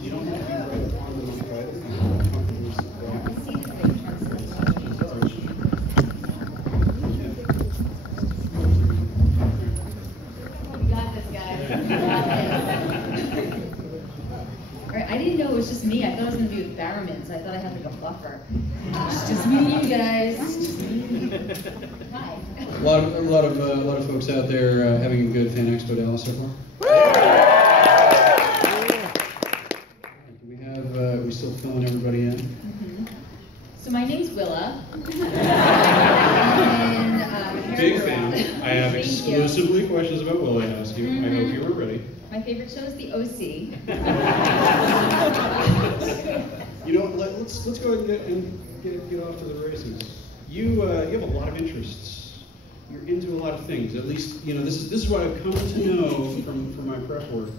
You don't have to be right on the mic either. We got this, guys. Alright, I didn't know it was just me. I thought it was going to be with Barrowman, so I thought I had like a buffer. It's just me and you guys. Just me. Hi. A lot of folks out there having a good FanExpo Dallas so far. We still filling everybody in? Mm-hmm. So my name's Willa. Big fan. I have exclusively questions about Willa to ask you. Mm-hmm. I hope you were ready. My favorite show is The OC. You know, let's go ahead and get off to the races. You have a lot of interests. You're into a lot of things. At least, you know, this is what I've come to know from my prep work.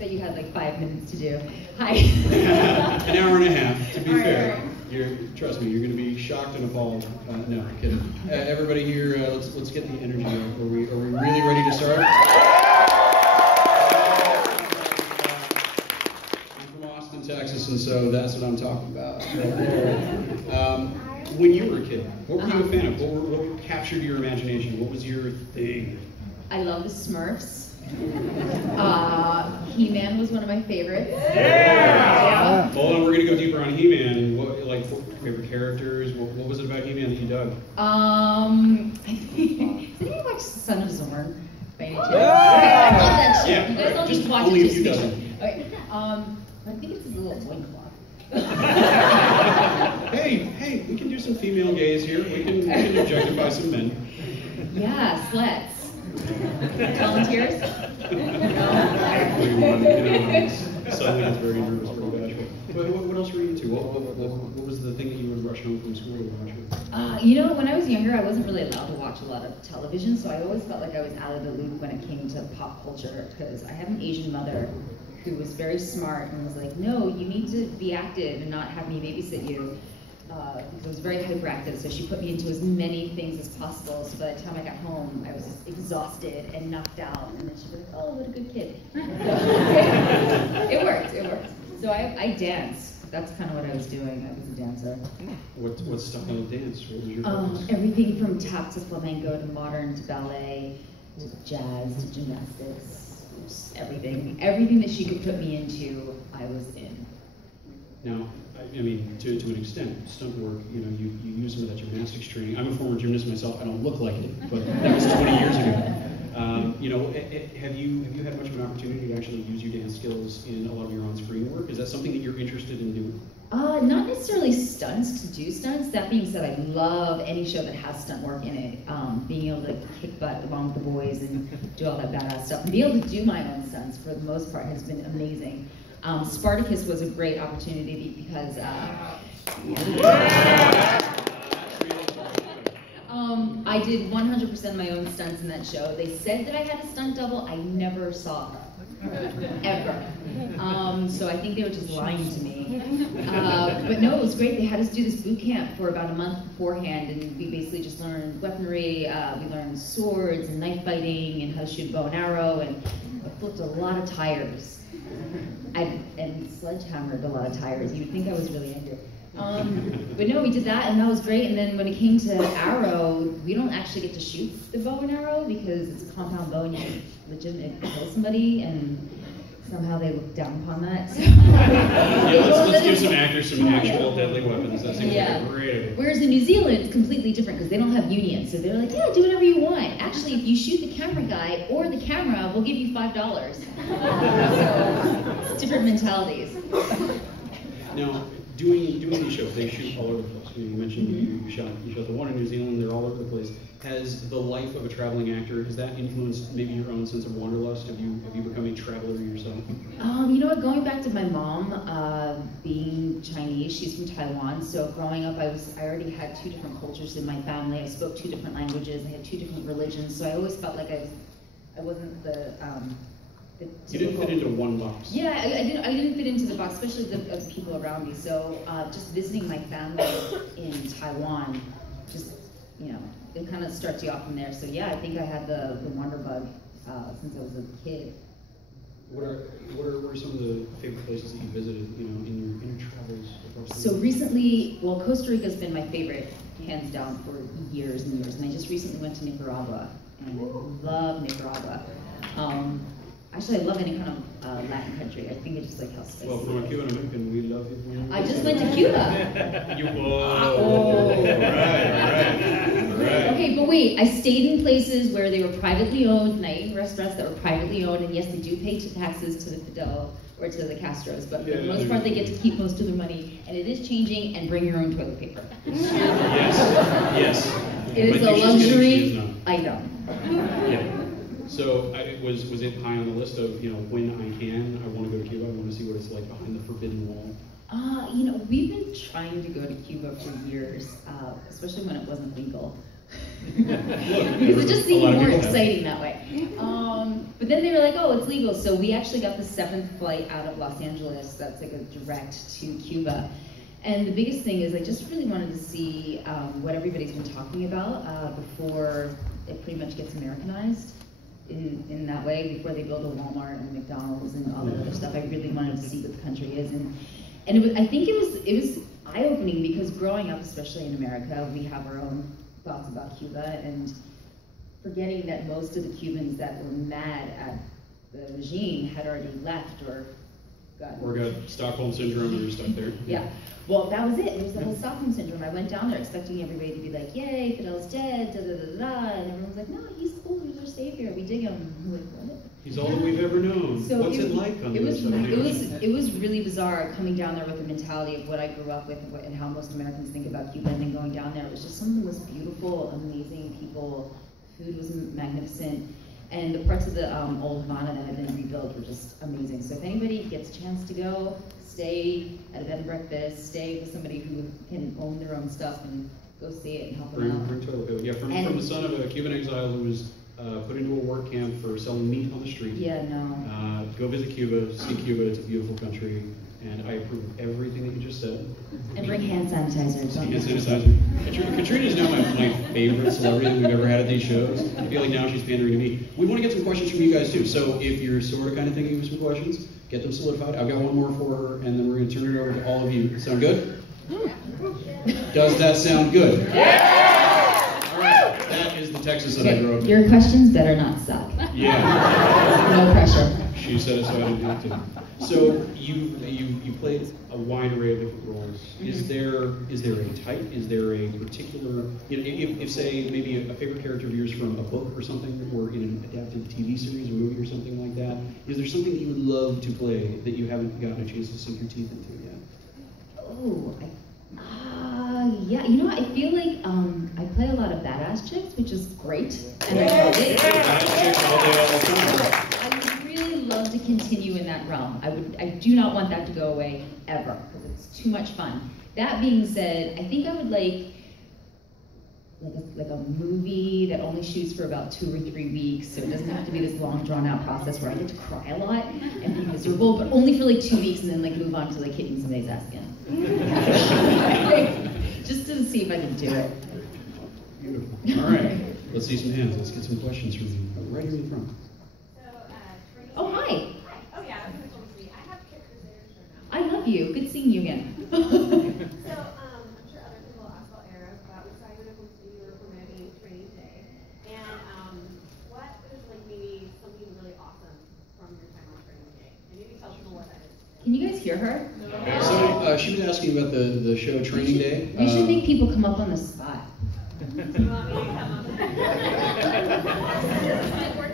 That you had like 5 minutes to do. Hi. An hour and a half, to be fair. Right. Trust me, you're going to be shocked and appalled. No, I'm kidding. Everybody here, let's get the energy up. Are we really ready to start? I'm from Austin, Texas, and so that's what I'm talking about right there. When you were a kid, what were you a fan of? What captured your imagination? What was your thing? I love the Smurfs. He-Man was one of my favorites. Yeah! Hold on, we're gonna go deeper on He-Man. What, like, favorite characters? What was it about He-Man that you dug? I think, did anyone watch Son of Zorn? By any chance? Yeah! Okay, I love that show. Yeah, you guys all just watch only it. a few dozen. Okay, I think it's his little loincloth. Hey, we can do some female gaze here. We can objectify some men. Yeah, sleds. Volunteers? Suddenly it's very nervous, very bashful. What else were you into? What was the thing that you would rush home from school to watch? You know, when I was younger, I wasn't really allowed to watch a lot of television, so I always felt like I was out of the loop when it came to pop culture, because I have an Asian mother who was very smart and was like, no, you need to be active and not have me babysit you. Because I was very hyperactive, so she put me into as many things as possible. So by the time I got home, I was just exhausted and knocked out. And then she was like, "Oh, what a good kid." So, it worked. So I danced. That's kind of what I was doing. I was a dancer. What style of dance? What was your focus? Everything from tap to flamenco to modern to ballet to jazz to gymnastics. Just everything that she could put me into, I was in. Now, I mean, to an extent, stunt work, you know, you use some of that gymnastics training. I'm a former gymnast myself. I don't look like it, but that was 20 years ago. You know, have you had much of an opportunity to actually use your dance skills in a lot of your on-screen work? Is that something that you're interested in doing? Not necessarily stunts to do stunts. That being said, I love any show that has stunt work in it. Being able to kick butt along with the boys and do all that badass stuff. And be able to do my own stunts, for the most part, has been amazing. Spartacus was a great opportunity because I did 100% my own stunts in that show. They said that I had a stunt double. I never saw her, ever. So I think they were just lying to me. But no, it was great. They had us do this boot camp for about a month beforehand, and we basically just learned weaponry. We learned swords and knife fighting and how to shoot bow and arrow, and I flipped a lot of tires. And sledgehammered a lot of tires. You would think I was really angry. But no, we did that, and that was great. And then when it came to arrow, we don't actually get to shoot the bow and arrow because it's a compound bow and you can legitimately kill somebody, and somehow they look down upon that. So. Yeah, let's give some actors some actual deadly weapons. That seems like a great idea. Whereas in New Zealand, it's completely different because they don't have unions. So they're like, yeah, do whatever you want. Actually, if you shoot the camera guy or the camera, we'll give you $5. So it's different mentalities. Now, doing these shows, they shoot all over the place. You mentioned you shot the one in New Zealand. They're all over the place. Has the life of a traveling actor, has that influenced maybe your own sense of wanderlust? Have you become a traveler yourself? You know what? Going back to my mom, being Chinese, she's from Taiwan. So growing up, I already had 2 different cultures in my family. I spoke 2 different languages. I had 2 different religions. So I always felt like I wasn't the you didn't fit into one box. Yeah, I didn't fit into the box, especially of the people around me. So just visiting my family in Taiwan, just, you know, it kind of starts you off from there. So yeah, I think I had the wonder bug since I was a kid. What are some of the favorite places that you visited, you know, in your travels across the So world? recently, well, Costa Rica's been my favorite, hands down, for years and years. And I just recently went to Nicaragua, and I love Nicaragua. Actually, I love any kind of Latin country. I think it just like how spicy. Well, from a Cuban American, we love it when I just went to Cuba. Right. Okay, but wait, I stayed in places where they were privately owned, and I ate in restaurants that were privately owned, and yes, they do pay taxes to the Fidel or to the Castros, but for the most part, they get to keep most of their money, and it is changing, and bring your own toilet paper. Yes. It is a luxury item. Yeah. So was it high on the list of, you know, when I want to go to Cuba, I want to see what it's like behind the forbidden wall? You know, we've been trying to go to Cuba for years, especially when it wasn't legal. Because it just seemed more exciting that way. But then they were like, oh, it's legal. So we actually got the 7th flight out of Los Angeles. That's like a direct to Cuba. And the biggest thing is I just really wanted to see what everybody's been talking about before it pretty much gets Americanized in that way, before they build a Walmart and McDonald's and all that other stuff. I really wanted to see what the country is. And I think it was eye-opening, because growing up, especially in America, we have our own thoughts about Cuba, and forgetting that most of the Cubans that were mad at the regime had already left or got Stockholm syndrome and you're stuck there. Yeah. Well, that was it. It was the whole Stockholm syndrome. I went down there expecting everybody to be like, yay, Fidel's dead, da da da da, and everyone was like, no, he's cool, he's our savior, we dig him. I'm like, what? He's all that we've ever known. So what's it like on the other side? It was really bizarre coming down there with the mentality of what I grew up with and how most Americans think about Cuba, and then going down there. It was just some of the most beautiful, amazing people. Food was magnificent. And the parts of the old Havana that had been rebuilt were just amazing. So if anybody gets a chance to go, stay at a bed and breakfast, stay with somebody who can own their own stuff, and go see it and help them out. Bring toilet paper. Yeah, from the son of a Cuban exile who was put into a work camp for selling meat on the street. Yeah, no. Go visit Cuba, see Cuba, it's a beautiful country, and I approve of everything that you just said. And bring hand sanitizer. Hand sanitizer. Katrina is now my favorite celebrity that we've ever had at these shows. I feel like now she's pandering to me. We want to get some questions from you guys too, so if you're sort of kind of thinking of some questions, get them solidified. I've got one more for her, and then we're going to turn it over to all of you. Sound good? Does that sound good? Yeah! All right, that is the Texas that I grew up in. Your questions better not suck. Yeah. No pressure. She said it, so I didn't have to. So you played a wide array of different roles. Mm-hmm. Is there a type? Is there a particular, you know, if say maybe a favorite character of yours from a book or something, or in an adapted TV series or movie or something like that? Is there something that you would love to play that you haven't gotten a chance to sink your teeth into yet? Oh, yeah. You know what? I feel like I play a lot of badass chicks, which is great, and I love it. Badass chicks all day, all the time. I would really love to continue in that realm. I do not want that to go away ever, because it's too much fun. That being said, I think I would like a movie that only shoots for about 2 or 3 weeks, so it doesn't have to be this long, drawn-out process where I get to cry a lot and be miserable, but only for like 2 weeks, and then like move on to like kicking somebody's ass again. Just to see if I can do it. Beautiful. All right, let's see some hands. Let's get some questions from you. Right here in the front. Oh, hi. Hi. Oh, yeah, that's so cool to me. I have Kit Crusaders shirt now. I love you. Good seeing you again. So, I'm sure other people ask about Arab, but we saw you in a movie you were promoting Training Day. And what is like maybe something really awesome from your time on Training Day? And maybe tell people what that is. Can you guys hear her? Okay, so she was asking about the show Training Day. You should make people come up on the spot. Do you want me to come up?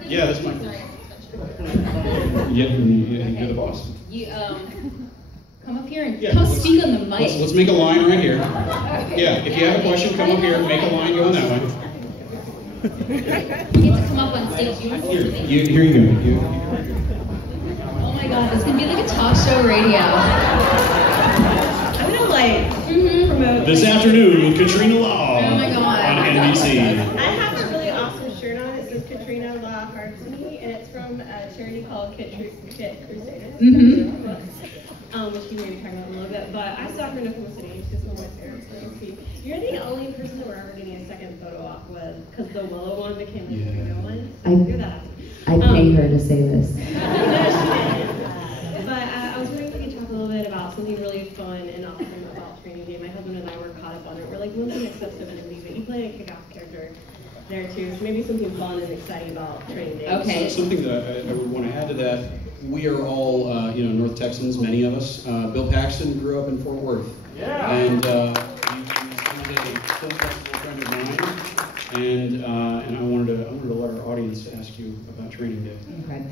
Yeah, that's fine. Yeah, you're the boss. You come up here and Yeah, come speak on the mic. Let's make a line right here. Yeah, if you have a question, come up here, make a line going that way. You get to come up on stage. Here you go. Oh my god, it's gonna be like a talk show radio. I'm gonna promote. This afternoon with Katrina Law Oh my God. on NBC. I have a really awesome shirt on. It says Katrina Law Hearts Me, and it's from a charity called Kit Crusaders. Which you may be talking about a little bit, but I saw her in Oklahoma City. She's just one of my favorites. You're the only person that we're ever getting a second photo op with, because the Willow one became like the real one. You're that. I pay her to say this. No, she didn't. something really fun and awesome about training day. My husband and I were caught up on it. We're like, when's the next episode going to be? But you play a kick-ass character there too, so maybe something fun and exciting about training day. Okay. So something that I would want to add to that, we are all, North Texans, many of us. Bill Paxton grew up in Fort Worth. Yeah. And he's a film festival friend of mine. And I wanted to let our audience ask you about training day. Okay.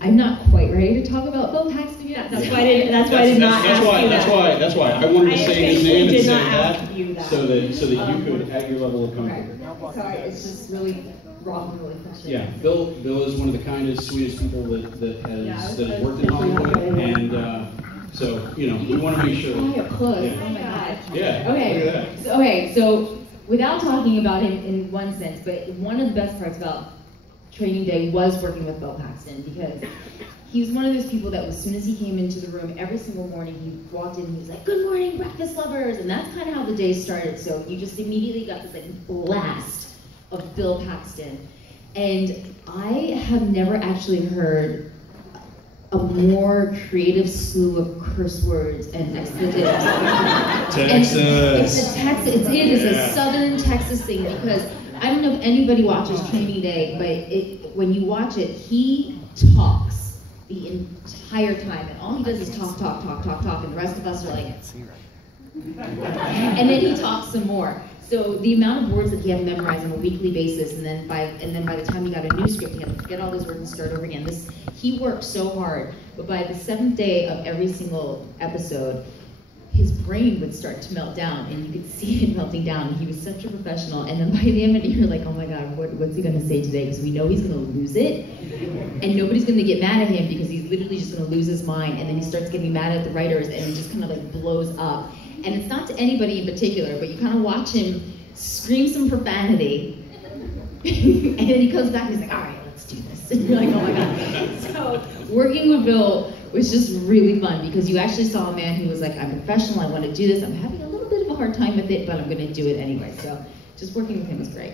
I'm not quite ready to talk about Bill Paxton yet. That's why I did not ask you that. That's why I wanted to say his name and say that so that you could, at your level of comfort. Okay. Sorry, it's just really raw and really frustrating. Yeah, Bill is one of the kindest, sweetest people that has worked in Hollywood, and so we want to make sure. Oh, you're close. Yeah. Oh my God. Yeah. Okay. Look at that. So without talking about him in one sense, but one of the best parts about training day was working with Bill Paxton, because he was one of those people that as soon as he came into the room, every single morning he walked in and he was like, "Good morning, breakfast lovers," and that's kind of how the day started. So you just immediately got this like blast of Bill Paxton, and I have never actually heard a more creative slew of curse words and expletives. Texas. It is a Southern Texas thing, because I don't know if anybody watches Training Day, but when you watch it, he talks the entire time, and all he does is talk, and the rest of us are like, and then he talks some more. So the amount of words that he had to memorize on a weekly basis, and then by the time he got a new script, he had to forget all those words and start over again. He worked so hard, but by the 7th day of every single episode, his brain would start to melt down, and you could see it melting down. He was such a professional, and then by the end of it, you're like, oh my God, what's he gonna say today? Because we know he's gonna lose it, and nobody's gonna get mad at him because he's literally just gonna lose his mind, and then he starts getting mad at the writers, and it just kind of like blows up. And it's not to anybody in particular, but you kind of watch him scream some profanity, and then he comes back and he's like, all right, let's do this. And you're like, oh my God. So working with Bill was just really fun, because you actually saw a man who was like, I'm a professional, I want to do this, I'm having a little bit of a hard time with it, but I'm going to do it anyway. So just working with him was great.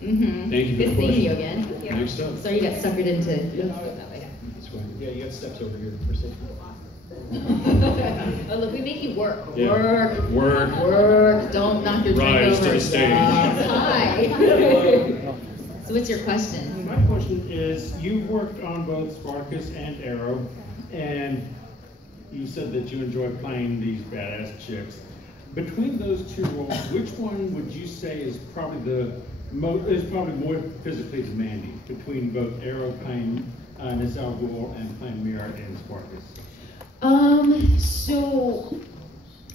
Thank you. Good seeing you again. Thanks, Doug. Sorry you got suckered into that way. Yeah, you got steps over here. Oh, look, we make you work. Yeah. Work. Don't knock your drink Rise over. to the stage. Hi. So what's your question? My question is, you've worked on both Spartacus and Arrow, and you said that you enjoy playing these badass chicks. Between those two roles, which one would you say is probably more physically demanding, between both Arrow playing Nyssa and playing Mira in Spartacus? So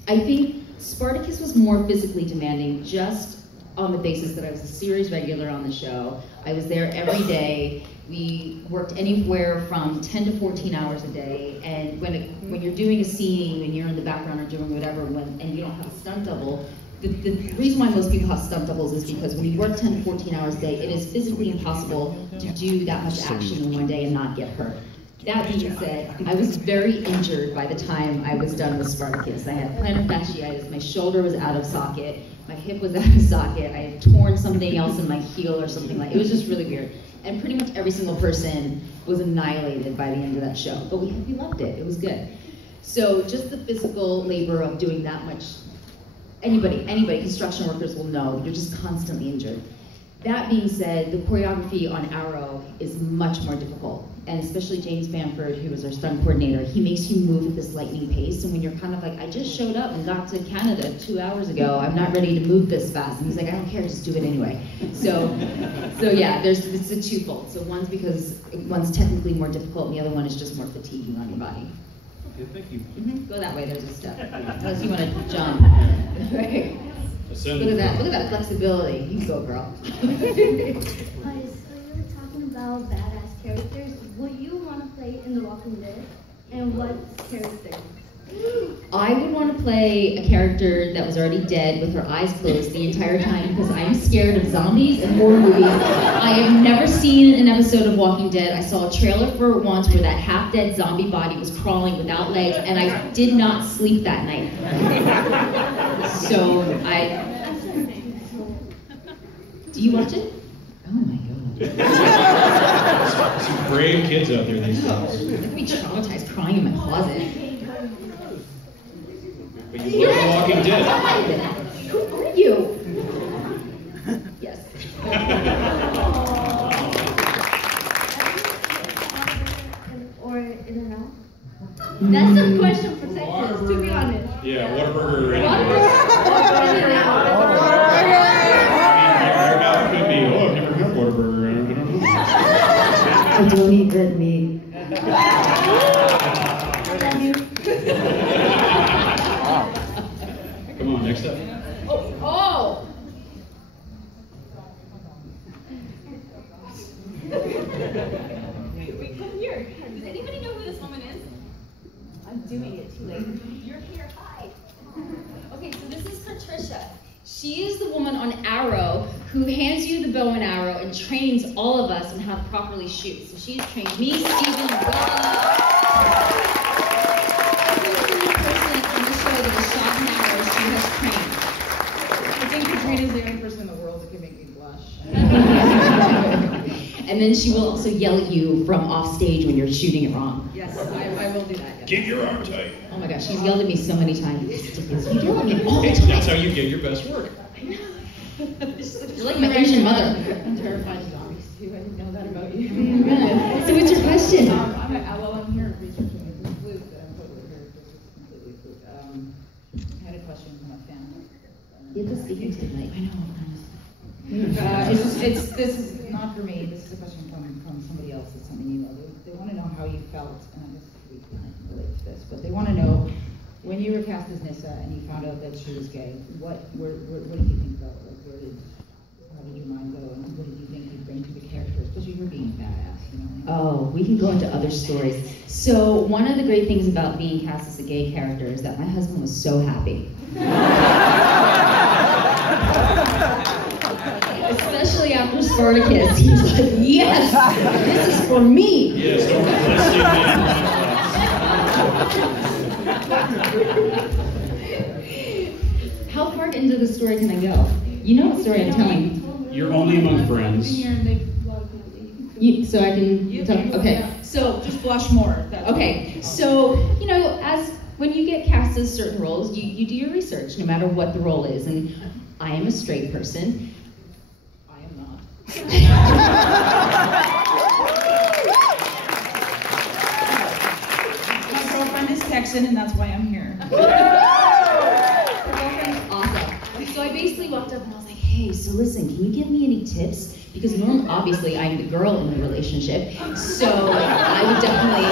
I think Spartacus was more physically demanding, just on the basis that I was a series regular on the show. I was there every day. We worked anywhere from 10 to 14 hours a day, and when you're doing a scene, when you're in the background or doing whatever, and you don't have a stunt double, the reason why most people have stunt doubles is because when you work 10 to 14 hours a day, it is physically impossible to do that much action in one day and not get hurt. That being said, I was very injured by the time I was done with Spartacus. I had plantar fasciitis, my shoulder was out of socket, my hip was out of socket, I had torn something else in my heel or something like, it was just really weird. And pretty much every single person was annihilated by the end of that show. But we loved it was good. So just the physical labor of doing that much, anybody, construction workers will know, you're just constantly injured. That being said, the choreography on Arrow is much more difficult. And especially James Bamford, who was our stunt coordinator, he makes you move at this lightning pace. And when you're kind of like, I just showed up and got to Canada 2 hours ago, I'm not ready to move this fast. And he's like, I don't care, just do it anyway. So yeah, it's a twofold. So one's technically more difficult, and the other one is just more fatiguing on your body. Okay, thank you. Go that way, there's a step. Unless you want to jump. Right. Look at that flexibility. You go, girl. So you were talking about badass characters. Would you want to play in The Walking Dead? And what character? I would want to play a character that was already dead with her eyes closed the entire time, because I'm scared of zombies and horror movies. I have never seen an episode of Walking Dead. I saw a trailer for it once where that half-dead zombie body was crawling without legs, and I did not sleep that night. So do you watch it? Oh my God. Some brave kids out there these days. I'm gonna be traumatized crying in my closet. But you look The Walking Dead. Who are you? Yes. Or in and out? That's a question for Texas, to be honest. Yeah, Whataburger. Could be. Oh, I've never had Whataburger. I don't know. I don't eat red meat. Come on, next up. Oh! Wait, come here. Does anybody know who this woman is? I'm doing it too late. You're here. Hi. Okay, so this is Patricia. She is the woman on Arrow who hands you the bow and arrow and trains all of us on how to properly shoot. So she's trained me, Steven, Willa. Every single person on the show that has shot an arrow, she has trained. I think Katrina's the only person in the world that can make me blush. And then she will also yell at you from off stage when you're shooting it wrong. Yes, I will do that. Yes. Keep your arm tight. Oh my gosh, she's yelled at me so many times. You yell at me all the time. That's how you get your best work. You're like my Asian mother. I'm terrified of zombies too. I didn't know that about you. So what's your question? I'm here researching a fluke that I'm totally here because it's completely fluke. I had a question from a fan. You're just speaking tonight. I know. This is not for me. This is a question from somebody else. It's something you know. They want to know how you felt, and I guess we can relate to this, but they want to know when you were cast as Nissa and you found out that she was gay. What did you think though? Like, how did your mind go, and what did you think you'd bring to the character, especially her being badass? You know. Oh, we can go into other stories. So one of the great things about being cast as a gay character is that my husband was so happy. Especially after Spartacus, he's like, yes, this is for me. Yes, don't How far into the story can I go? You know what story I'm telling. You're only among friends. So I can tell. Okay. So Just blush more. okay. So you know, as when you get cast as certain roles, you do your research, no matter what the role is. And I am a straight person. I am not. My girlfriend is Texan, and that's why I'm here. Awesome. So I basically walked up and I was like, hey, so listen, can you give me any tips? Because obviously I'm the girl in the relationship, so I would definitely,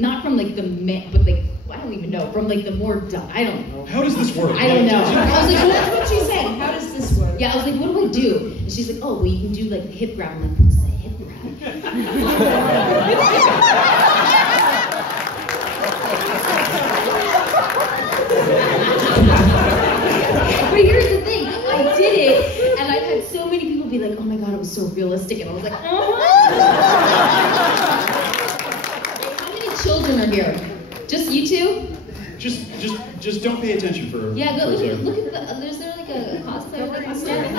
not from like the men, but like, I don't even know, from like the more, I don't know. How does this work? I don't know. I was like, So that's what she said. How does this work? yeah, I was like, what do I do? And she's like, oh, well, you can do like the hip grab. I'm like, what's the hip grab? But here's the thing, I did it, and I've had so many people be like, oh my god, it was so realistic, and I was like, How many children are here? Just you two? Just don't pay attention for. Yeah, for a look second. at the, is there like a cosplay that can stand?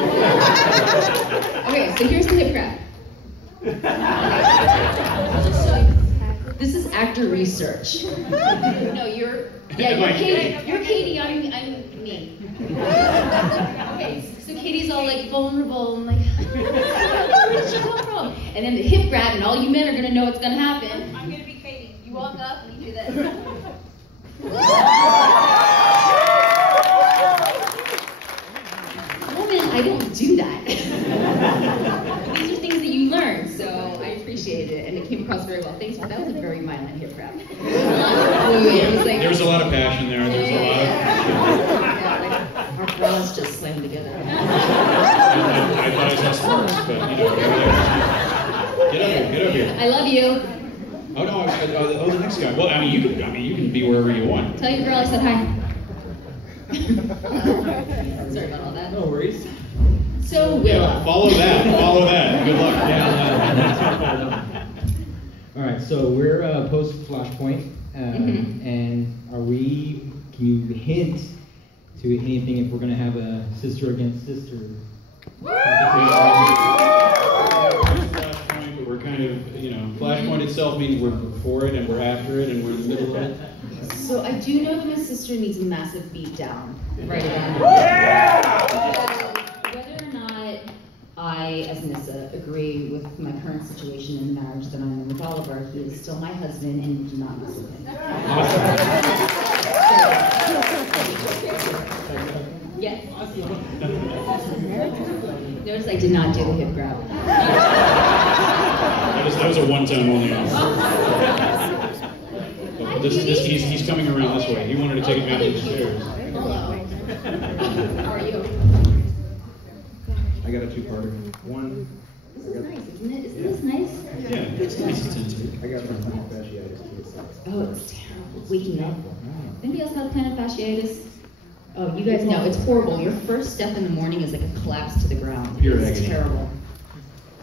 Okay, so here's the hip grab. I'll just show you. This is actor research. No, you're Katie. You're Katie. I'm me. Okay, so Katie's all like vulnerable and like, where did she come from? And then the hip grab, and all you men are gonna know what's gonna happen. I'm gonna be Katie. You walk up and you do this. Woman, I don't do that. These are things that you learn, so I appreciate it, and it came across very well. Thanks for that. Was a very violent hip grab. It was like, There was a lot of passion there. There was a lot of. yeah, like our bras just slammed together. I thought I saw sparks, but you know, get up here. I love you. Oh no, the next guy. Well, you can be wherever you want. Tell your girl I said hi. Sorry about all that. No worries. So Yeah, Willa. follow that. Good luck. All right, so we're post Flashpoint, and can you hint to anything if we're gonna have a sister against sister? But we're kind of you know, Flashpoint itself means we're before it and we're after it and we're in the middle of it. So I do know that my sister needs a massive beat down right around whether or not I, as Nissa, agree with my current situation in the marriage that I'm in with Oliver, he is still my husband and you do not mess with him. Yes. Notice I did not do the hip grab. That was a one-time only. He's coming around this way. He wanted to take advantage of the chairs. Hello. How are you? I got a two-parter. One. This is nice, isn't it? Isn't this nice? Yeah, it's nice to I got some plantar fasciitis too. Oh, it's terrible. Waking up. Anybody else have plantar fasciitis? Oh, you guys know, it's horrible. Your first step in the morning is like a collapse to the ground. Pure It's agony. terrible.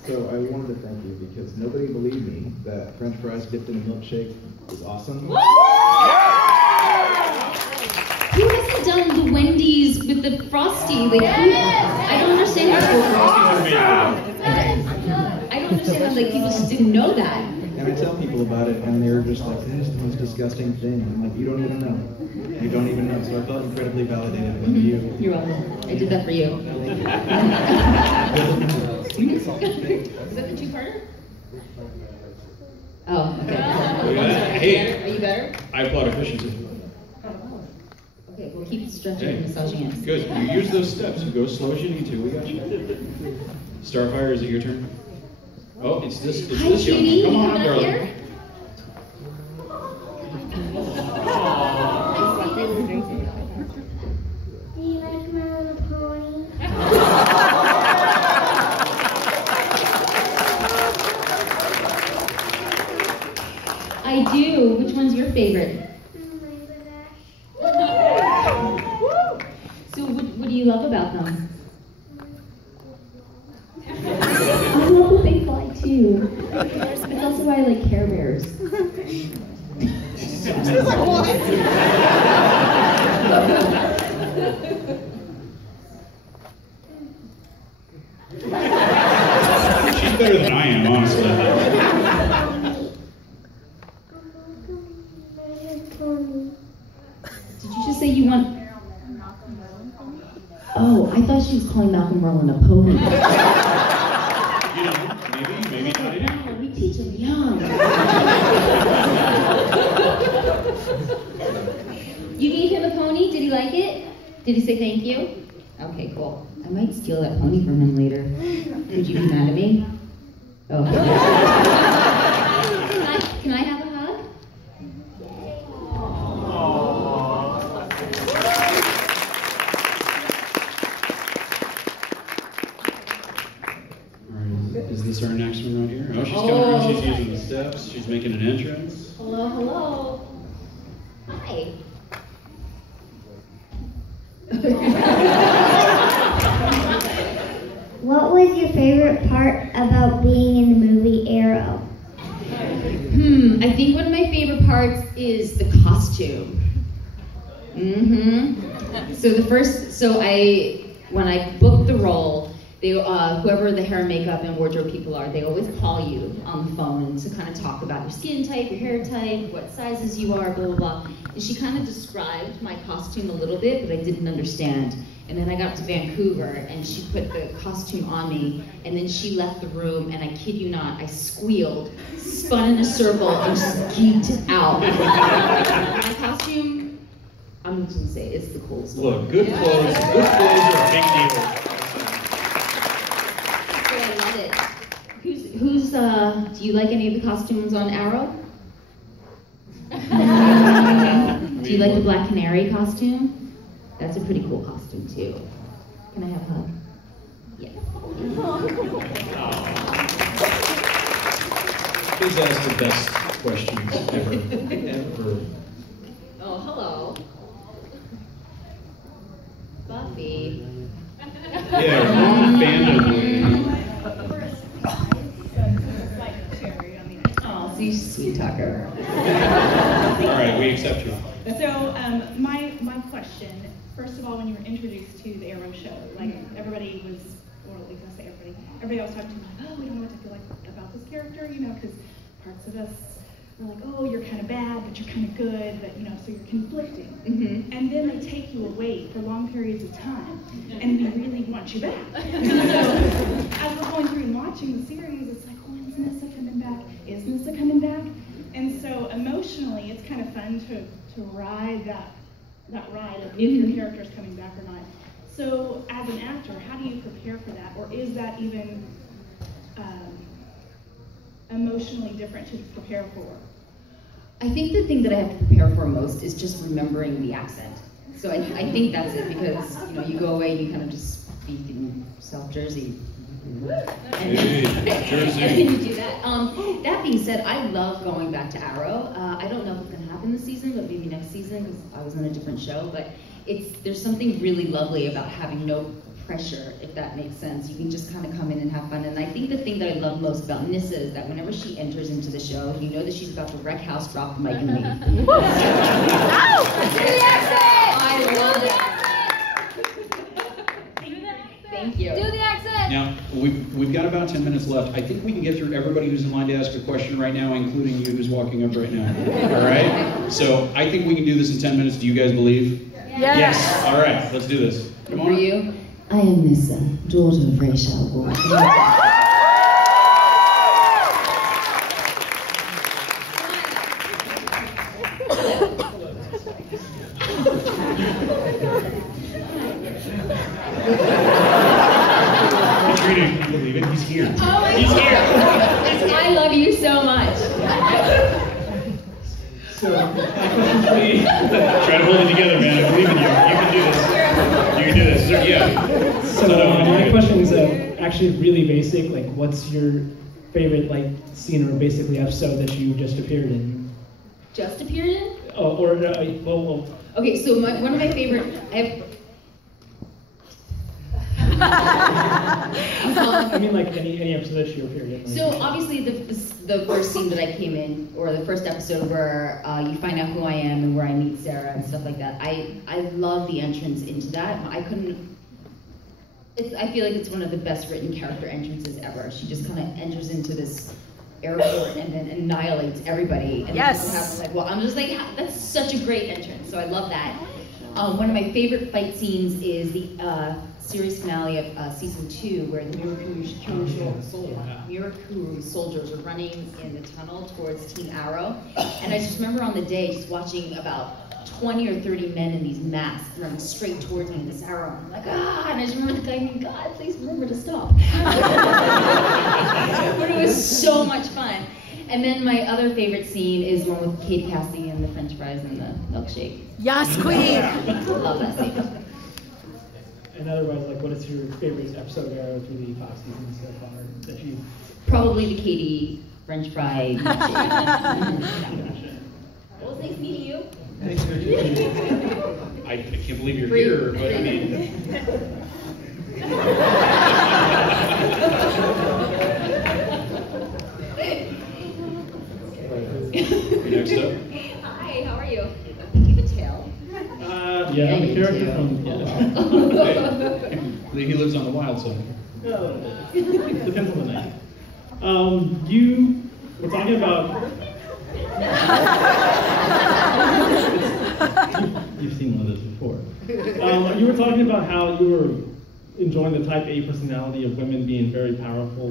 So I wanted to thank you because nobody believed me that French fries dipped in a milkshake is awesome. Who hasn't done the Wendy's with the Frosty? Like, I don't understand how I don't understand how like people just didn't know that. And I tell people about it and they're just like, that is the most disgusting thing. I'm like, you don't even know. You don't even know. So I felt incredibly validated by you. You're welcome. I did that for you. Is that the two-parter? Oh, okay. Hey. Are you better? I applaud efficiency. Okay, we'll keep stretching and massaging it. Good. You use those steps. You go as slow as you need to. We got you. Starfire, is it your turn? Oh, it's this. It's Hi, this young Judy. one. Come You on, coming up girl. here? Do you like My Little Pony? I do. Which one's your favorite? So what do you love about them? I love that they fly too. It's also why I like Care Bears. She's better than I am, honestly. Did you just say you want? Oh, I thought she was calling Malcolm Merlin a pony. You know, maybe not. No, we teach them young. You gave him a pony? Did he like it? Did he say thank you? Okay, cool. I might steal that pony from him later. Would you be mad at me? Oh. Can I have a hug? Alright, is this our next one right here? Oh, she's coming around. She's using the steps. She's making an entrance. Hello, hello. Hi. What was your favorite part about being in the movie Arrow? I think one of my favorite parts is the costume. When I booked the role, they, whoever the hair, makeup, and wardrobe people are, they always call you on the phone to kind of talk about your skin type, your hair type, what sizes you are, blah, blah, blah. And she kind of described my costume a little bit, but I didn't understand. And then I got to Vancouver, and she put the costume on me, and then she left the room, and I kid you not, I squealed, spun in a circle, and just geeked out. My costume, I'm just gonna say, it's the coolest one. Look, good clothes are a big deal. So I love it. Do you like any of the costumes on Arrow? Do you like the Black Canary costume? That's a pretty cool costume too. Can I have a hug? Yeah. Please ask the best questions ever. Oh, hello. Buffy. Yeah, randomly. Oh, so you sweet talker. All right, we accept you. So my question, first of all, when you were introduced to the Arrow show, like everybody was, or at least I say everybody was talking to me like, oh, we don't know what to feel like about this character, you know, because parts of us are like, oh, you're kind of bad, but you're kind of good, but, you know, so you're conflicting. And then they take you away for long periods of time, and we really want you back. So as we're going through and watching the series, it's like, when's Nissa coming back? Is Nissa coming back? And so emotionally, it's kind of fun to ride that ride of if your character's coming back or not. So as an actor, how do you prepare for that? Or is that even emotionally different to prepare for? I think the thing that I have to prepare for most is just remembering the accent. So I think that's it, because you know, you go away and you kind of just speak in South Jersey. Jersey. And you do that. That being said, I love going back to Arrow. I don't know if it's going to happen this season, but maybe next season, because I was on a different show. But there's something really lovely about having no pressure, if that makes sense. You can just kind of come in and have fun. And I think the thing that I love most about Nissa is that whenever she enters into the show, you know that she's about to wreck house, drop the mic, and leave. I love it. Thank you. Do the accent! Now, we've got about 10 minutes left. I think we can get through everybody who's in line to ask a question right now, including you who's walking up right now. All right? So I think we can do this in 10 minutes. Do you guys believe? Yes. All right, let's do this. Come on. For you, I am Nissa, daughter of Rachel Walker. Katrina, can you believe it? He's here. Oh my He's God. here. I love you so much. So, my question for you. Try to hold it together, man. I believe in you. You can do this. You can do this. Yeah. So my question is actually really basic. Like, what's your favorite scene or basically episode that you just appeared in? Just appeared in? Oh, or well. Okay, so one of my favorite. I mean, like any episode that you appeared in. So obviously the first scene that I came in, or the first episode where you find out who I am and where I meet Sarah and stuff like that. I love the entrance into that. I feel like it's one of the best written character entrances ever. She just kind of enters into this airport and then annihilates everybody. And yes. I'm just like, that's such a great entrance. So I love that. One of my favorite fight scenes is the series finale of season 2, where the Mirakuru soldiers are running in the tunnel towards Team Arrow. And I just remember on the day just watching about 20 or 30 men in these masks running straight towards me in this arrow. I'm like, ah! And I just remember thinking, God, please remember to stop. But it was so much fun. And then my other favorite scene is one with Katie Cassidy and the French fries and the milkshake. Yes, queen! I love that scene. And otherwise, what is your favorite episode of Arrow through the 5 seasons so far that you? Probably the Katie French fry milkshake. Well, it's nice meeting you. I can't believe you're here, but I mean. Next up. Hi, how are you? Do you have a tail? Yeah, I'm a character from. He lives on the wild side. Depends on the night. You were talking about. You've seen one of those before. You were talking about how you were enjoying the type A personality of women being very powerful.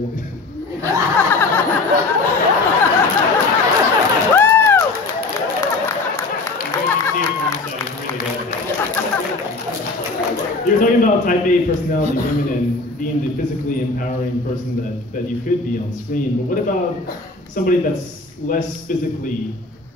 You're talking about type A personality women and being the physically empowering person that you could be on screen, but what about somebody that's less physically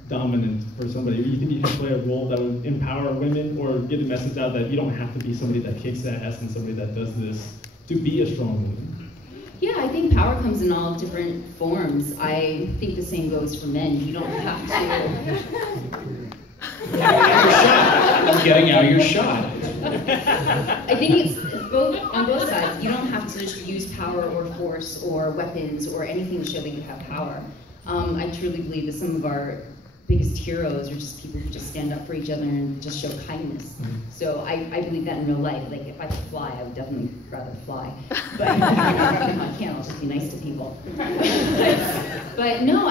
dominant for somebody? Do you think you can play a role that would empower women or get the message out that you don't have to be somebody that kicks ass and somebody that does this to be a strong woman? Yeah, I think power comes in all different forms. I think the same goes for men. You don't have to... You're getting out your shot. I think it's both on both sides. You don't have to just use power or force or weapons or anything to show that you have power. I truly believe that some of our biggest heroes are just people who just stand up for each other and just show kindness. So I believe that in real life. Like, if I could fly, I would definitely rather fly. But if I can't, I'll just be nice to people. But no,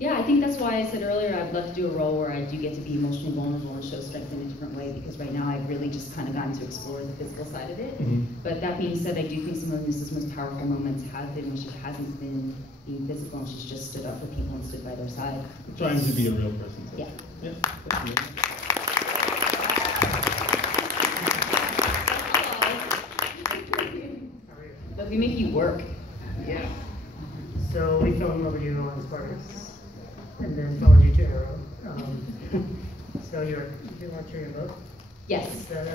yeah, I think that's why I said earlier I'd love to do a role where I do get to be emotionally vulnerable and show strength in a different way, because right now I've really just kind of gotten to explore the physical side of it. But that being said, I do think some of Nissa's most powerful moments have been when she hasn't been being physical and she's just stood up for people and stood by their side. Trying to be a real person. So. Yeah. Yeah. But we make you work. Yeah. So we fell in love with you on Spartacus, and then followed you to Arrow. So you want to your book? Yes. Is that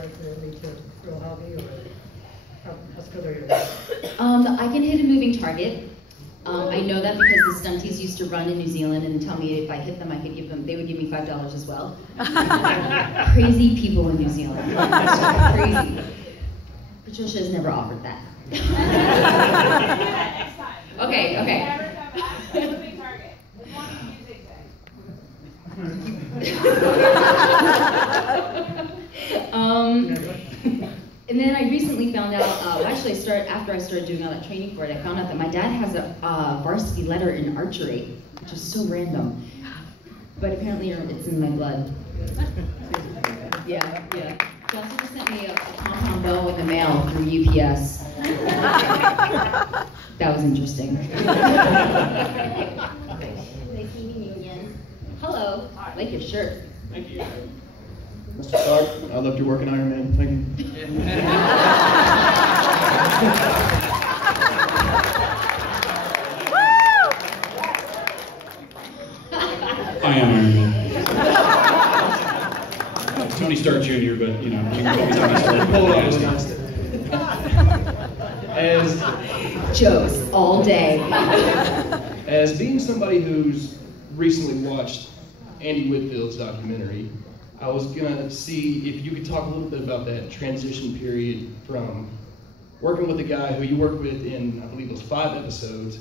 lead to a real hobby, or how skilled are you? I can hit a moving target. I know that because the stunties used to run in New Zealand and tell me if I hit them, they would give me $5 as well. Crazy people in New Zealand. Crazy. Patricia has never offered that. Okay. Moving target. We want you to use zigzag. And then I recently found out, after I started doing all that training for it, I found out that my dad has a varsity letter in archery, which is so random. But apparently it's in my blood. Yeah. He also just sent me a compound bow in the mail through UPS. That was interesting. Nice meeting you again. Hello. I like your shirt. Thank you. Mr. Stark, I loved your work in Iron Man. Thank you. I am Iron Man. Tony Stark Jr., but you know, you can call me Tony Stark. Hold on. As Jokes all day. As being somebody who's recently watched Andy Whitfield's documentary, I was gonna see if you could talk a little bit about that transition period from working with a guy who you worked with in, I believe it was 5 episodes,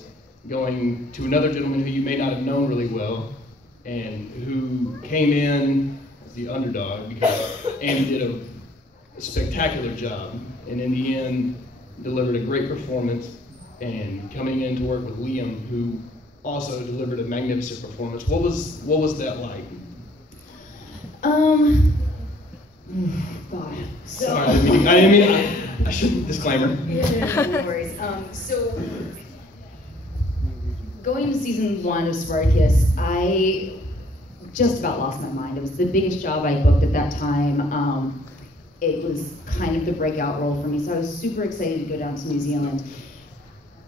going to another gentleman who you may not have known really well, and who came in as the underdog because Andy did a spectacular job, and in the end delivered a great performance, and coming in to work with Liam, who also delivered a magnificent performance. What was that like? God. Sorry, I shouldn't, disclaimer. No worries. So, going to season 1 of Spartacus, I just about lost my mind. It was the biggest job I booked at that time. It was kind of the breakout role for me, so I was super excited to go down to New Zealand.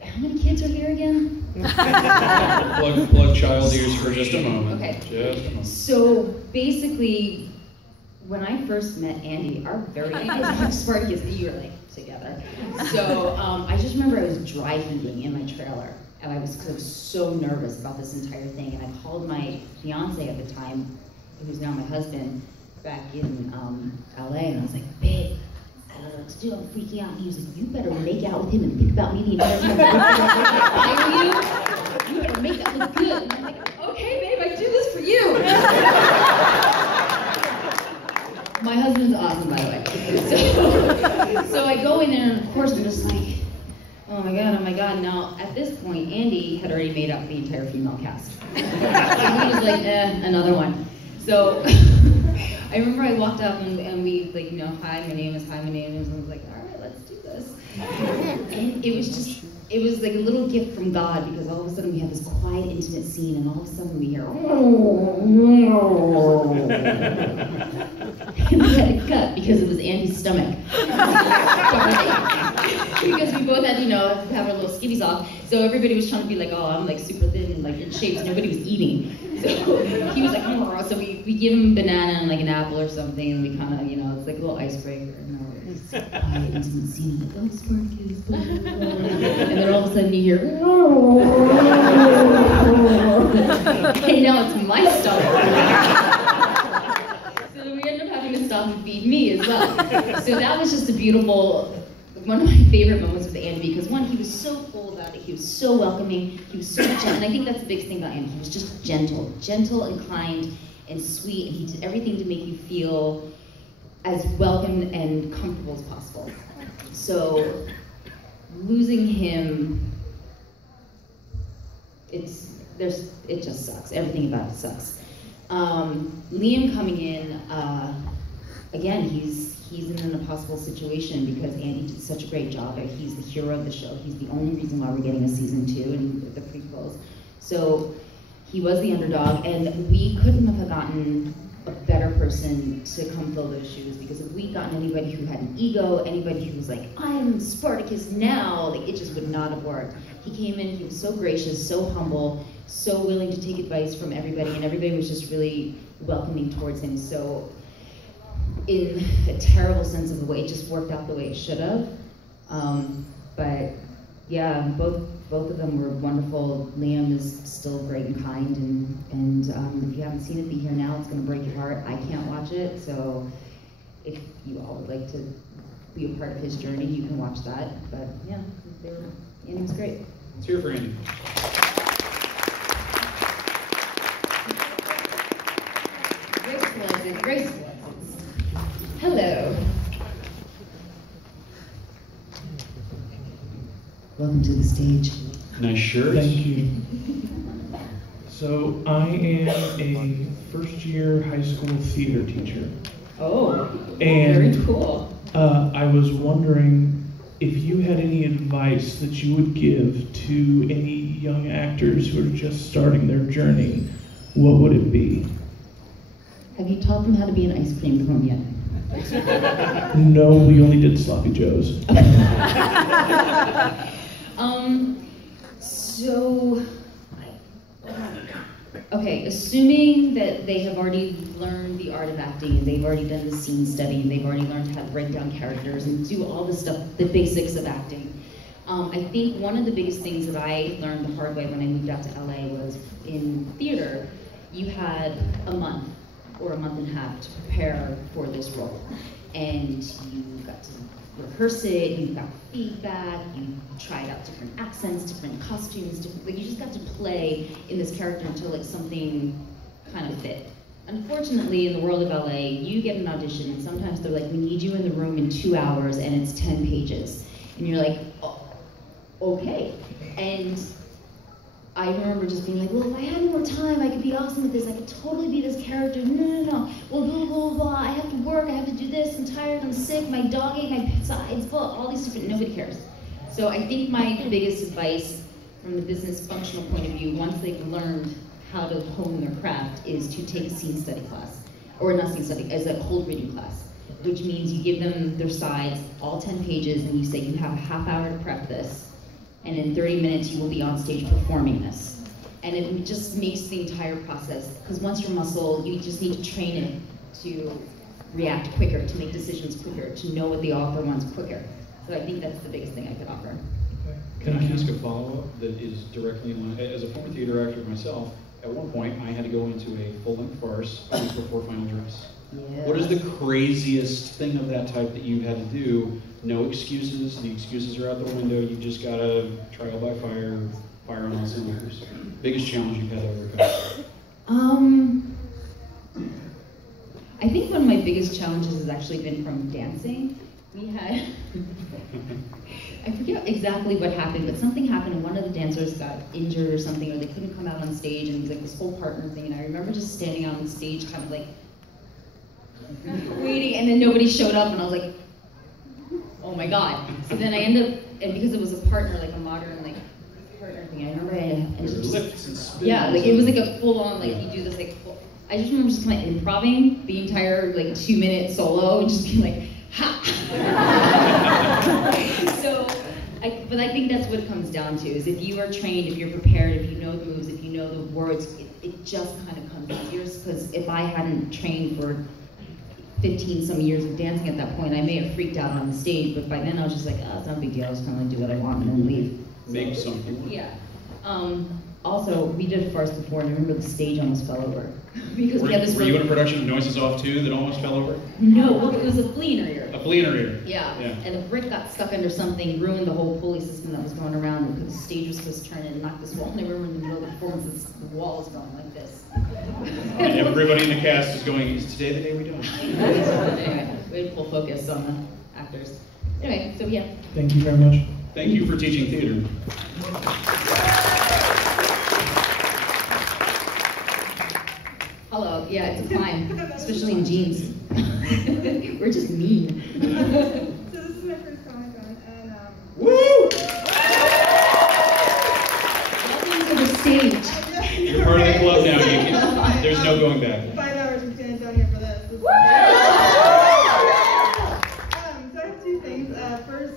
How many kids are here again? plug child ears for just a moment. Okay. Just a moment. So basically, when I first met Andy, Spartacus, you were like together. So I just remember I was dry heaving in my trailer, and I was so nervous about this entire thing. And I called my fiance at the time, who's now my husband, back in LA, and I was like, babe, I don't know what to do, I'm freaking out. And he was like, you better make out with him and think about me the entire time. You better make that look good. And I'm like, okay, babe, I do this for you. My husband's awesome, by the way. So I go in there, and of course I'm just like, oh my god. Now, at this point, Andy had already made up the entire female cast. So he was like, another one. So I remember I walked up and we, like, you know, hi, my name is, and I was like, all right, let's do this. And it was like a little gift from God, because all of a sudden we had this quiet, intimate scene, and all of a sudden we hear, and we had to cut because it was Andy's stomach. Because we both had, you know, have our little skivvies off, so everybody was trying to be like, oh, I'm like super thin and like in shape, so nobody was eating. So he was like, so we give him a banana and like an apple or something, and we kind of, you know, it's like a little icebreaker. And it's quiet, intimate scene, like, oh, Spartacus, blah, blah, blah. And then all of a sudden you hear, and now it's my stomach. So we end up having to stop and feed me as well. So that was just a beautiful, one of my favorite moments with Andy, because one, he was so cool about it, he was so welcoming, he was so gentle, and I think that's the biggest thing about Andy, he was just gentle and kind and sweet, and he did everything to make you feel as welcome and comfortable as possible. So losing him it just sucks. Everything about it sucks. Liam coming in, again, he's in an impossible situation because Andy did such a great job. He's the hero of the show. He's the only reason why we're getting a season 2 and the prequels. So he was the underdog, and we couldn't have gotten a better person to come fill those shoes, because if we'd gotten anybody who had an ego, anybody who was like, I am Spartacus now, like, it just would not have worked. He came in, he was so gracious, so humble, so willing to take advice from everybody, and everybody was just really welcoming towards him. So in a terrible sense of the way, it just worked out the way it should have. But yeah, both of them were wonderful. Liam is still great and kind, and if you haven't seen it, be here now. It's going to break your heart. I can't watch it, so if you all would like to be a part of his journey, you can watch that. But yeah, Andy was great. Let's hear it for Andy. Grace. Hello. Welcome to the stage. Nice shirt. Thank you. So I am a first-year high school theater teacher. Oh, and very cool. I was wondering if you had any advice that you would give to any young actors who are just starting their journey. What would it be? Have you taught them how to be an ice cream cone yet? No, we only did sloppy joes. Okay, assuming that they have already learned the art of acting, and they've already done the scene study, and they've already learned how to break down characters and do all the stuff, the basics of acting. I think one of the biggest things that I learned the hard way when I moved out to LA was in theater, you had a month or a month and a half to prepare for this role. And you got to rehearse it, you got feedback, you tried out different accents, different costumes, like you just got to play in this character until like something kind of fit. Unfortunately, in the world of LA, you get an audition and sometimes they're like, we need you in the room in 2 hours and it's 10 pages. And you're like, oh, okay. And I remember just being like, well, if I had more time, I could be awesome with this. I could totally be this character. No. Well, blah, blah, blah. I have to work. I have to do this. I'm tired. I'm sick. My dog ate my sides. Blah, all these different, nobody cares. So I think my biggest advice from the business functional point of view, once they've learned how to hone their craft, is to take a scene study class. Or not scene study, as a cold reading class. Which means you give them their sides, all 10 pages, and you say you have a half hour to prep this. And in 30 minutes you will be on stage performing this. And it just makes the entire process, because once you're muscle, you just need to train it to react quicker, to make decisions quicker, to know what the author wants quicker. So I think that's the biggest thing I could offer. Can I ask a follow-up that is directly in line? As a former theater actor myself, at one point I had to go into a full-length farce a week before final dress. Yes. What is the craziest thing of that type that you've had to do? No excuses. The excuses are out the window. You just gotta trial by fire, fire on all cylinders. Biggest challenge you've had to overcome? I think one of my biggest challenges has actually been from dancing. We had, I forget exactly what happened, but something happened and one of the dancers got injured or something, or they couldn't come out on stage, and it was like this whole partner thing, and I remember just standing out on stage kind of like, waiting, and then nobody showed up, and I was like, oh my god. So then I ended up, and because it was a partner, like a modern like partner thing, I remember I ended up just, yeah, like it was like a full on, like you do this like full, I just remember just kind of improvising the entire like 2-minute solo and just being like, ha! But I think that's what it comes down to, is if you are trained, if you're prepared, if you know the moves, if you know the words, it just kind of comes easier, because if I hadn't trained for 15 some years of dancing at that point, I may have freaked out on the stage, but by then I was just like, oh, it's not a big deal, I was kind of like do what I want and then leave. Make something. Yeah. Also, we did a farce before, and I remember the stage almost fell over. Because we had this. Were you in a production of Noises Off 2 that almost fell over? No, well, it was a flea in her ear. A flea in her ear. Yeah. And the brick got stuck under something, ruined the whole pulley system that was going around, because the stage was supposed to turn in and knock this wall. And I remember in the middle of the performance, the wall was going like this. And everybody in the cast is going, is today the day we don't? Anyway, we had full focus on the actors. Anyway, so yeah. Thank you very much. Thank you for teaching theater. to climb, especially in jeans. We're just mean. So this is my first Comic-Con, and Woo! Welcome to the stage. You're part of the club now. There's no going back. 5 hours of standing down here for this. So I have two things. First,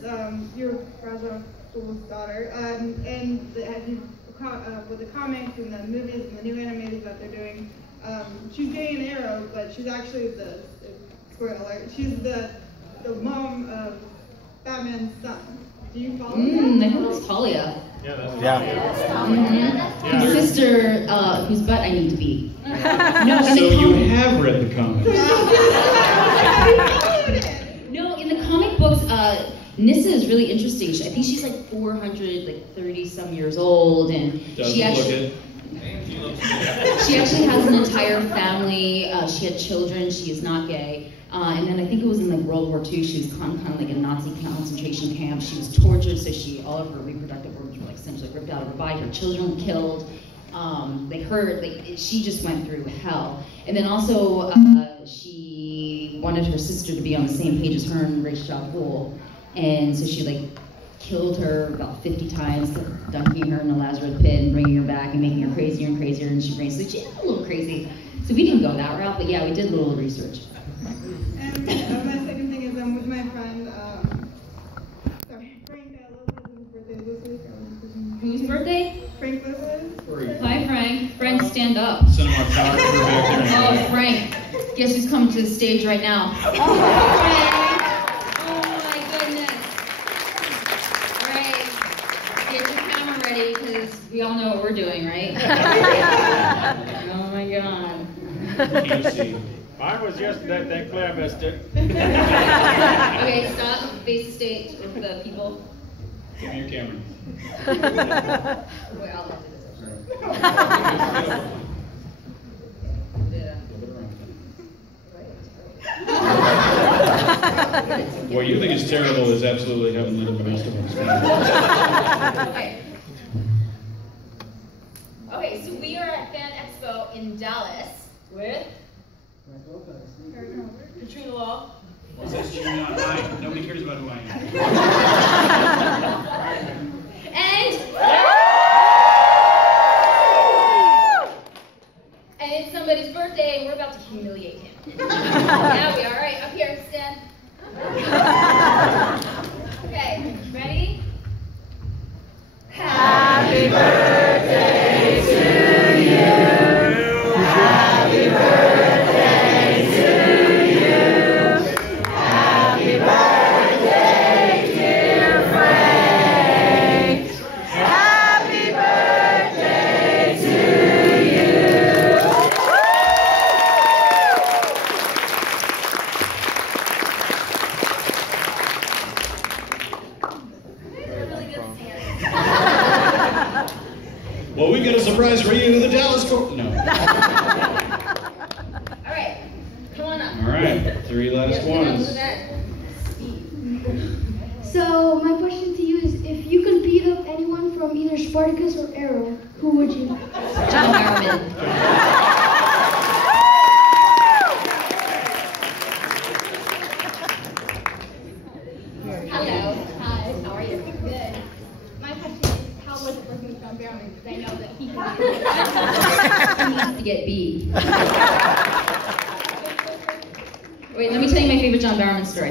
you're Raja School's daughter, and with the comics and the movies and the new animated that they're doing, she's gay in Arrow, but she's actually spoiler alert, she's the mom of Batman's son. Do you follow that? I think that's Talia. Yeah, that's His sister, whose butt I need to beat. No, So you have read the comics. No, in the comic books, Nissa is really interesting. I think she's like 430 some years old, and she actually has an entire family. She had children. She is not gay. And then I think it was in like World War II. She was kind of like a Nazi concentration camp. She was tortured, so all of her reproductive organs were like essentially ripped out of her body. Her children were killed. She just went through hell. And then also, she wanted her sister to be on the same page as her and Ra's al Ghul. And so she like killed her about 50 times, dunking her in the Lazarus pit and bringing her back and making her crazier and crazier. And she's a little crazy. So we didn't go that route, but yeah, we did a little research. And my second thing is I'm with my friend, Frank Lopez's birthday this week. Whose birthday? Frank Lopez. Hi, Frank. Frank, stand up. Son of our photographer back there. Oh, Frank. Guess who's coming to the stage right now? Frank. Oh, my goodness. Frank, get your camera ready, because we all know what we're doing, right? Oh, my God. Can't see. Mine was yesterday, thankfully I missed it. Okay, stop, face the stage for the people. Give me your camera. Wait, I'll do this. What you think is terrible is absolutely heavenly to the rest of us. Okay, so we are at FanExpo in Dallas with Katrina Law. Well, it says Junior on mine. Nobody cares about who I am. And it's somebody's birthday, and we're about to humiliate him. Yeah, we are. All right, up here, stand. Okay, ready? Happy birthday to you. Happy birthday to you. Happy birthday, dear Frank. Happy birthday to you. Well, we got a surprise for you to the Dallas court. No. All right, come on up. All right, 3 last ones. So my question to you is, if you could beat up anyone from either Spartacus or Arrow, who would you? John Barrowman. Hello. Hi. How are you? Good. My question is, how was it working with John Barrowman? Because I know that he He needs to get beat. Wait, let me tell you my favorite John Barrowman story.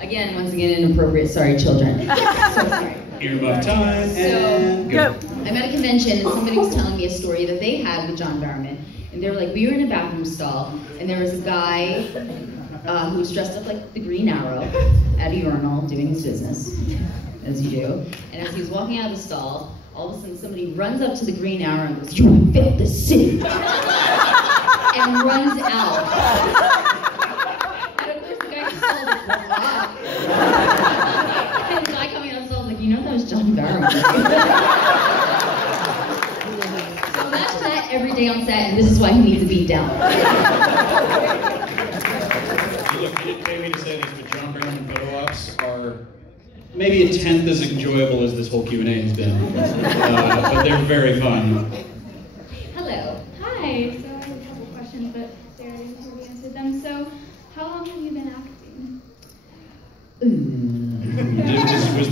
Again, once again, inappropriate. Sorry, children. So sorry. Earmuff time. So, go. I'm at a convention and somebody was telling me a story that they had with John Barrowman. And they were like, we were in a bathroom stall, and there was a guy who was dressed up like the Green Arrow at a urinal doing his business, as you do. And as he was walking out of the stall, all of a sudden somebody runs up to the Green Arrow and goes, "You infect the city!" and runs out. And of course the guy just saw like, "Wow." And the guy coming out of the stall was like, "You know that was John Barrowman." So imagine that every day on set, and this is why he needs to beat down. Look, you didn't pay me to say this, but John Barrowman photo ops are maybe a tenth as enjoyable as this whole Q&A has been. But they're very fun. Hello. Hi. So I have a couple questions, but they're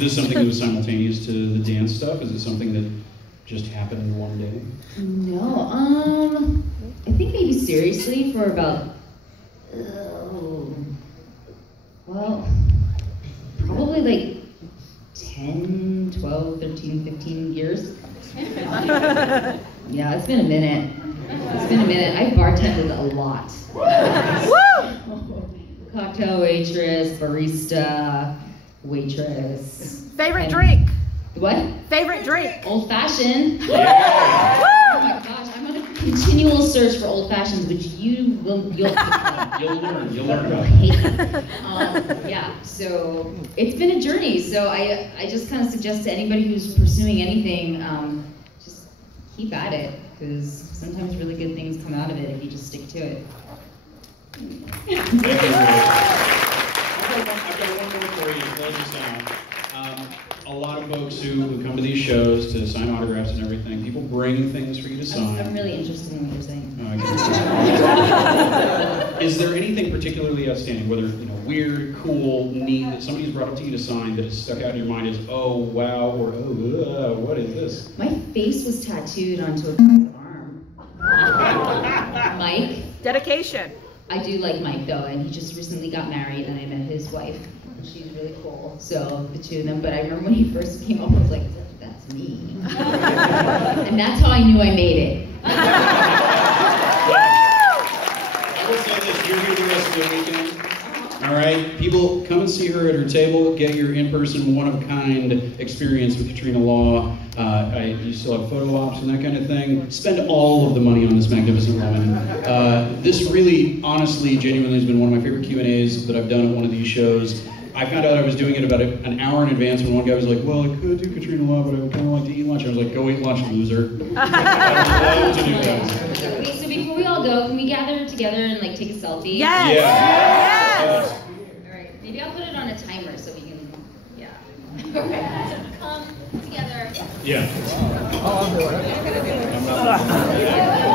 this something that was simultaneous to the dance stuff? Is it something that just happened one day? No, I think maybe seriously for about, well, probably like 10, 12, 13, 15 years. Yeah, it's been a minute. It's been a minute. I bartended a lot. Cocktail waitress, barista, waitress. Favorite drink? What? Favorite drink? Old fashioned. Yeah. Oh my gosh, I'm on a continual search for old fashions, which you'll learn about. Yeah, so it's been a journey. So I just kind of suggest to anybody who's pursuing anything, just keep at it, because sometimes really good things come out of it if you just stick to it. I've got one more for you to close this out. A lot of folks who come to these shows to sign autographs and everything, people bring things for you to sign. I'm really interested in what you're saying. Is there anything particularly outstanding, whether weird, cool, neat, that somebody's brought up to you to sign that has stuck out in your mind as, oh wow, or oh, what is this? My face was tattooed onto a guy's arm. Mike. Dedication. I do like Mike though, and he just recently got married, and I met his wife. She's really cool, so the two of them. But I remember when he first came up, I was like, that's me. And that's how I knew I made it. I will say this, you're here the rest of the weekend. All right, people, come and see her at her table, get your in-person, one-of-a-kind experience with Katrina Law. You still have photo ops and that kind of thing. Spend all of the money on this magnificent woman. This really, honestly, genuinely has been one of my favorite Q&As that I've done at one of these shows. I found out I was doing it about an hour in advance when one guy was like, well, I could do Katrina Law, but I kind of like to eat lunch. I was like, go eat lunch, loser. I would love to do that. Wait, so before we all go, can we gather together and like take a selfie? Yes! Yes! Yes! All right, maybe I'll put it on a timer so we can, yeah. All right, come together. Yeah. Oh, I'll do it.